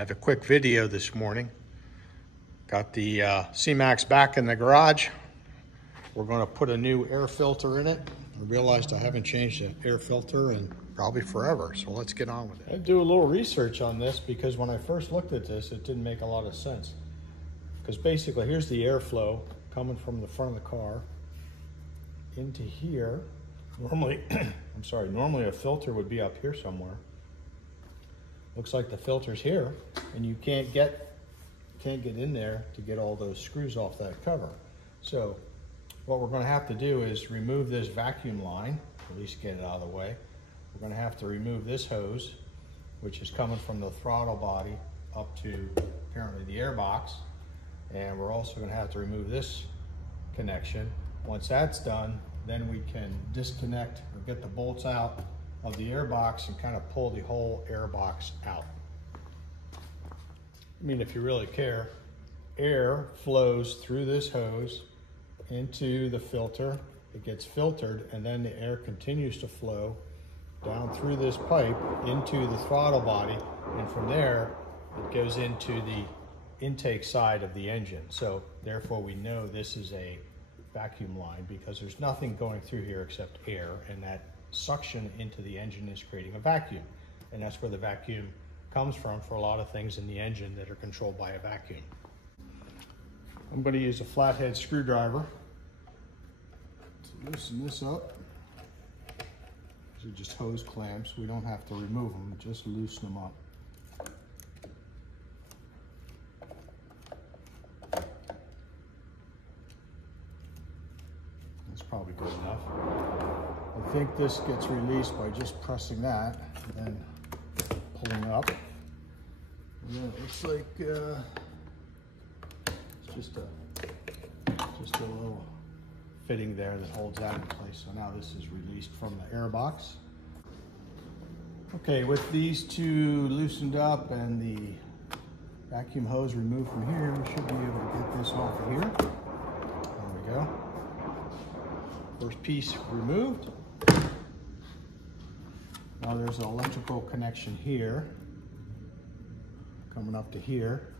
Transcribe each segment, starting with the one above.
have a quick video this morning. Got the CMax back in the garage. We're going to put a new air filter in it. I realized I haven't changed the air filter in probably forever, so let's get on with it. I do a little research on this because when I first looked at this, it didn't make a lot of sense. Because basically, here's the airflow coming from the front of the car into here. Normally, normally a filter would be up here somewhere. Looks like the filter's here, and you can't get in there to get all those screws off that cover. So what we're going to have to do is remove this vacuum line, at least get it out of the way. We're going to have to remove this hose, which is coming from the throttle body up to apparently the air box. And we're also going to have to remove this connection. Once that's done, then we can disconnect or get the bolts out of the air box and kind of pull the whole air box out. I mean, if you really care, air flows through this hose into the filter. It gets filtered, and then the air continues to flow down through this pipe into the throttle body, and from there it goes into the intake side of the engine. So therefore we know this is a vacuum line because there's nothing going through here except air, and that suction into the engine is creating a vacuum, and that's where the vacuum comes from for a lot of things in the engine that are controlled by a vacuum. I'm going to use a flathead screwdriver to loosen this up. These are just hose clamps. We don't have to remove them, just loosen them up. That's probably good enough. I think this gets released by just pressing that and then pulling up. And then it looks like it's just a little fitting there that holds that in place. So now this is released from the air box. Okay, with these two loosened up and the vacuum hose removed from here, we should be able to get this off of here. There we go. First piece removed. Now there's an electrical connection here, coming up to here.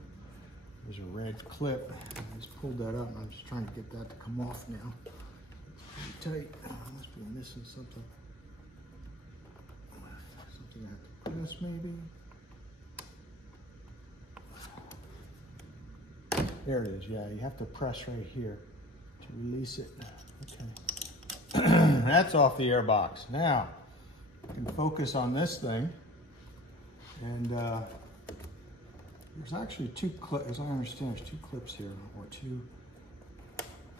There's a red clip. I just pulled that up, and I'm just trying to get that to come off now. It's pretty tight. I must be missing something. Something I have to press, maybe. There it is. Yeah, you have to press right here to release it. Okay. That's off the air box. Now, I can focus on this thing, and there's actually two clips, as I understand, there's two clips here, or two,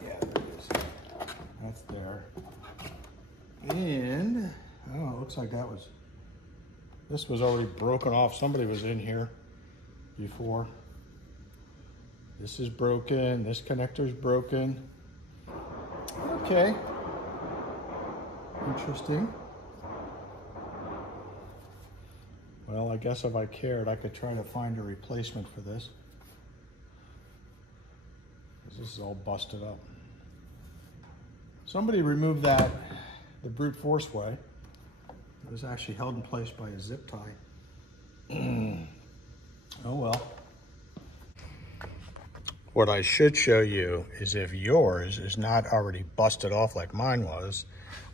yeah, there it is. That's there. And, oh, it looks like this was already broken off. Somebody was in here before. This is broken, this connector's broken. Okay. Interesting. Well, I guess if I cared, I could try to find a replacement for this. This is all busted up. Somebody removed the brute force way. It was actually held in place by a zip tie. Oh well. What I should show you is if yours is not already busted off like mine was,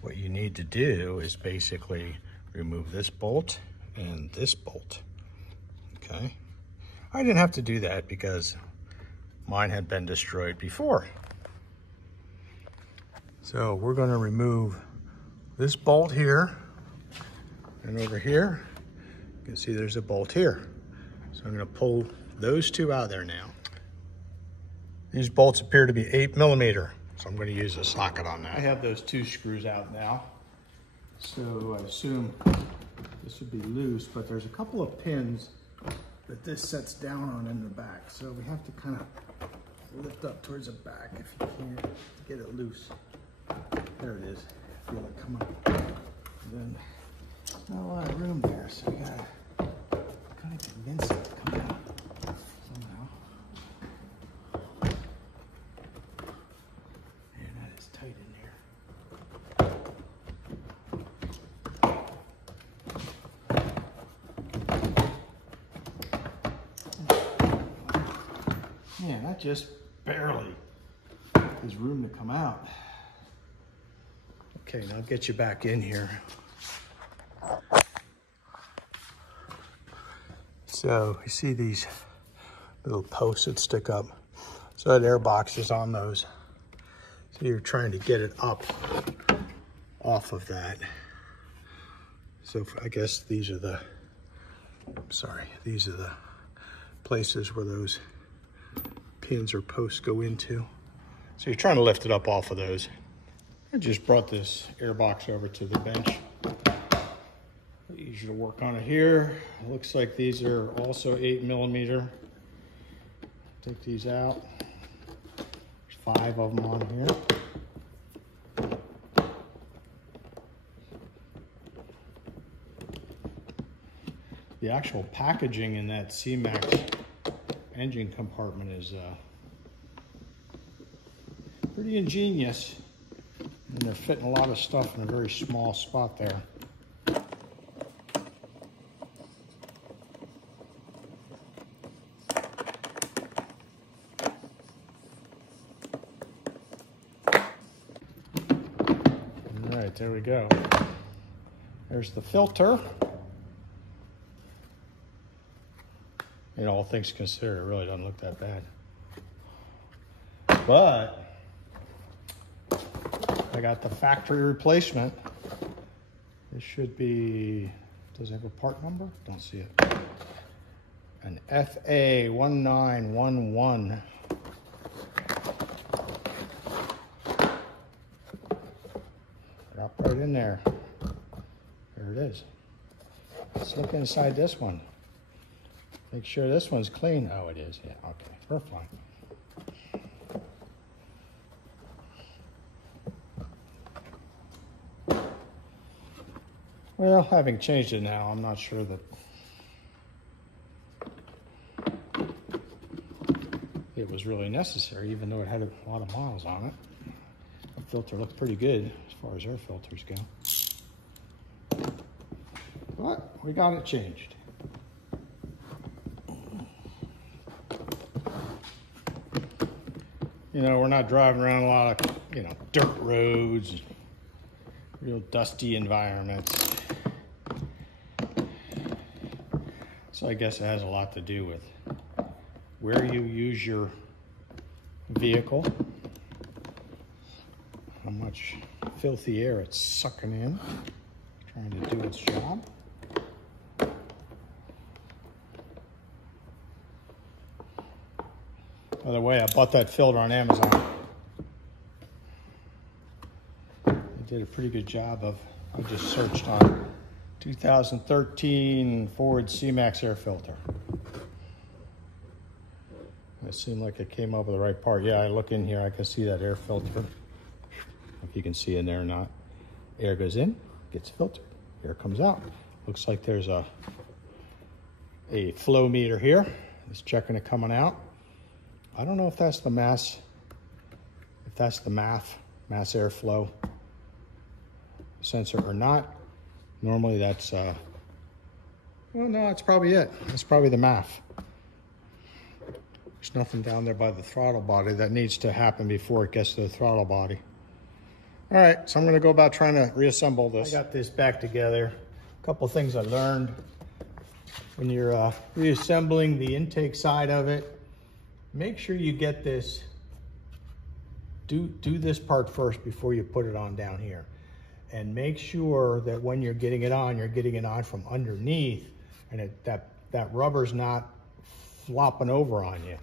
what you need to do is basically remove this bolt and this bolt. Okay. I didn't have to do that because mine had been destroyed before. So we're going to remove this bolt here, and over here you can see there's a bolt here. So I'm going to pull those two out of there now. These bolts appear to be 8mm, so I'm going to use a socket on that. I have those two screws out now, so I assume this would be loose, but there's a couple of pins that this sets down on in the back, so we have to kind of lift up towards the back if you can to get it loose. There it is. Feel it come up. And then not a lot of room there, so we gotta kind of convince it to come out somehow. Man, that is tight in there. Man, that just barely has room to come out. Okay, now I'll get you back in here. So you see these little posts that stick up. So that air box is on those. So you're trying to get it up off of that. So I guess these are the, these are the places where those pins or posts go into. So you're trying to lift it up off of those. I just brought this air box over to the bench. Easier to work on it here. It looks like these are also 8mm. Take these out. There's 5 of them on here. The actual packaging in that CMax engine compartment is pretty ingenious. And they're fitting a lot of stuff in a very small spot there. All right, there we go. There's the filter. And all things considered, it really doesn't look that bad. But I got the factory replacement. This should be, does it have a part number? Don't see it. An FA1911. Drop right in there. There it is. Let's look inside this one. Make sure this one's clean. Oh, it is. Yeah, okay. We're fine. Well, having changed it now, I'm not sure that it was really necessary, even though it had a lot of miles on it. The filter looked pretty good as far as air filters go. But we got it changed. You know, we're not driving around a lot of, dirt roads, real dusty environments. So I guess it has a lot to do with where you use your vehicle, how much filthy air it's sucking in, trying to do its job. By the way, I bought that filter on Amazon. They did a pretty good job of, I just searched on 2013 Ford CMax air filter. It seemed like it came up with the right part. Yeah, I look in here, I can see that air filter. If you can see in there or not. Air goes in, gets filtered. Air comes out. Looks like there's a flow meter here. It's checking it coming out. I don't know if that's the mass airflow sensor or not. Normally that's, well, no, that's probably it. That's probably the MAF. There's nothing down there by the throttle body that needs to happen before it gets to the throttle body. All right, so I'm gonna go about trying to reassemble this. I got this back together. A couple things I learned. When you're reassembling the intake side of it, make sure you get this, do this part first before you put it on down here. And make sure that when you're getting it on from underneath, and that rubber's not flopping over on you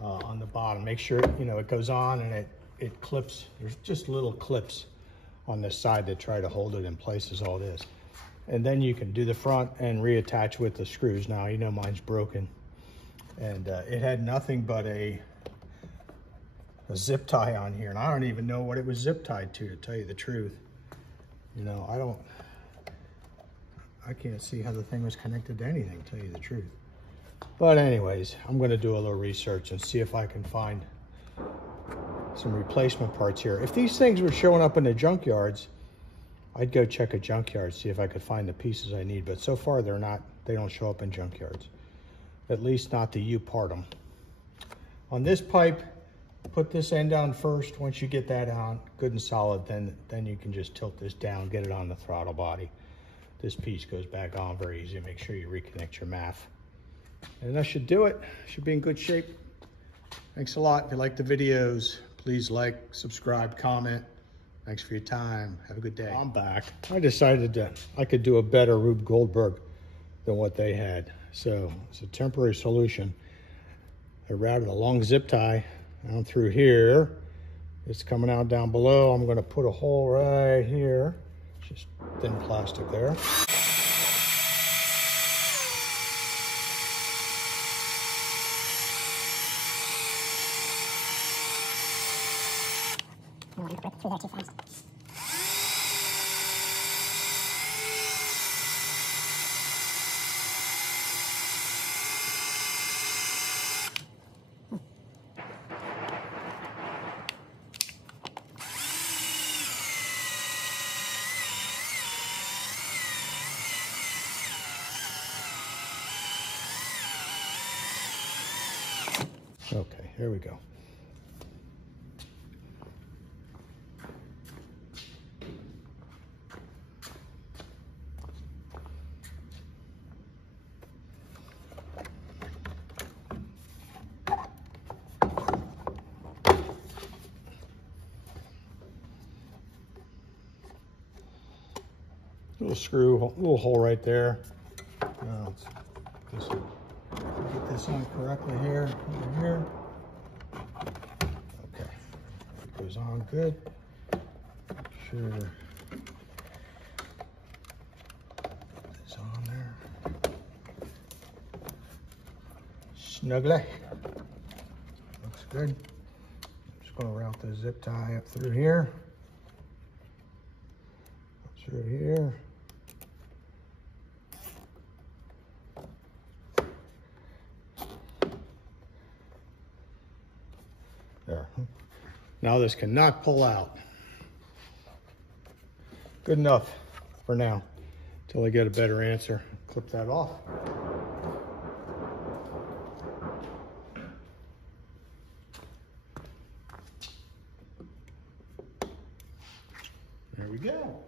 on the bottom. Make sure, it goes on and it clips. There's just little clips on this side that try to hold it in place is all it is. And then you can do the front and reattach with the screws. Now, mine's broken. And it had nothing but a zip tie on here. And I don't even know what it was zip tied to tell you the truth. I can't see how the thing was connected to anything, to tell you the truth. But anyways, I'm gonna do a little research and see if I can find some replacement parts here. If these things were showing up in the junkyards, I'd go check a junkyard, see if I could find the pieces I need. But so far, they don't show up in junkyards. At least not the U-Partum. On this pipe, put this end down first. Once you get that on good and solid, then you can just tilt this down, get it on the throttle body. This piece goes back on very easy. Make sure you reconnect your MAF. And that should do it. Should be in good shape. Thanks a lot. If you like the videos, please like, subscribe, comment. Thanks for your time. Have a good day. I'm back. I decided that I could do a better Rube Goldberg than what they had. So it's a temporary solution. I routed a long zip tie down through here. It's coming out down below. I'm going to put a hole right here. Just thin plastic there. Okay, here we go. Little screw, little hole right there. Now let's get this on correctly here, over here. Okay, it goes on good. Sure, it's on there. Snugly. Looks good. I'm just going to route the zip tie up through here. Through here. There. Now this cannot pull out. Good enough for now, until I get a better answer. Clip that off. There we go.